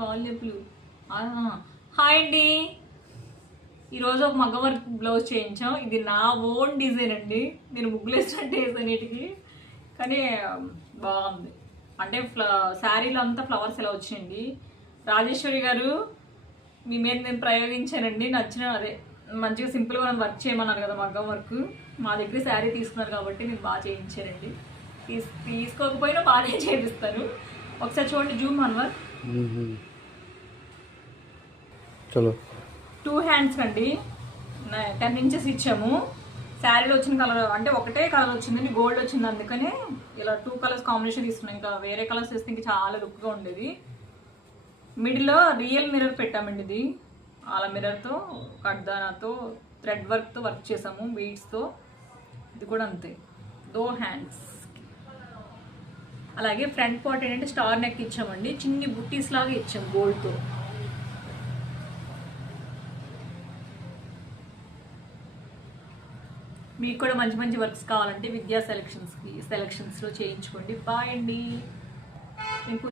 Call చెప్పులు. Hi అండి, ఈరోజు ఒక మగ్గ వర్క్ బ్లౌజ్ చేయించాం. ఇది నా ఓన్ డిజైన్ అండి. నేను ముగ్గులేసినట్టు వేసానికి, కానీ బాగుంది. అంటే శారీలో అంతా ఫ్లవర్స్ ఎలా వచ్చినాయండి. రాజేశ్వరి గారు మీ మీద నేను ప్రయోగించానండి. నచ్చిన అదే మంచిగా సింపుల్గా మనం వర్క్ చేయమన్నారు కదా, మగ్గం వర్క్. మా దగ్గర శారీ తీసుకున్నారు కాబట్టి నేను బాగా చేయించానండి. తీసుకోకపోయినా బాగానే చేపిస్తాను. ఒకసారి చూడండి, జూమ్ అన్వర్. చలో 2 హ్యాండ్స్ అండి, 10 ఇంచెస్ ఇచ్చాము. శారీలో వచ్చిన కలర్ అంటే ఒకటే కలర్ వచ్చిందండి, గోల్డ్ వచ్చింది. అందుకనే ఇలా 2 కలర్స్ కాంబినేషన్ తీసుకున్నాం. ఇంకా వేరే కలర్స్ వేస్తే ఇంకా చాలా లుక్గా ఉండేది. మిడిల్లో రియల్ మిర్రర్ పెట్టామండి. ఇది అలా మిర్రర్తో కడ్దానాతో థ్రెడ్ వర్క్తో వర్క్ చేసాము, బీడ్స్తో. ఇది కూడా అంతే, 2 హ్యాండ్స్. అలాగే ఫ్రంట్ పార్ట్ ఏంటంటే స్టార్ నెక్ ఇచ్చామండి, చిన్ని బుట్టీస్ లాగా ఇచ్చాము గోల్డ్తో. మీకు కూడా మంచి మంచి వర్క్స్ కావాలంటే విద్యా సెలక్షన్స్లో చేయించుకోండి. బాయ్ అండి.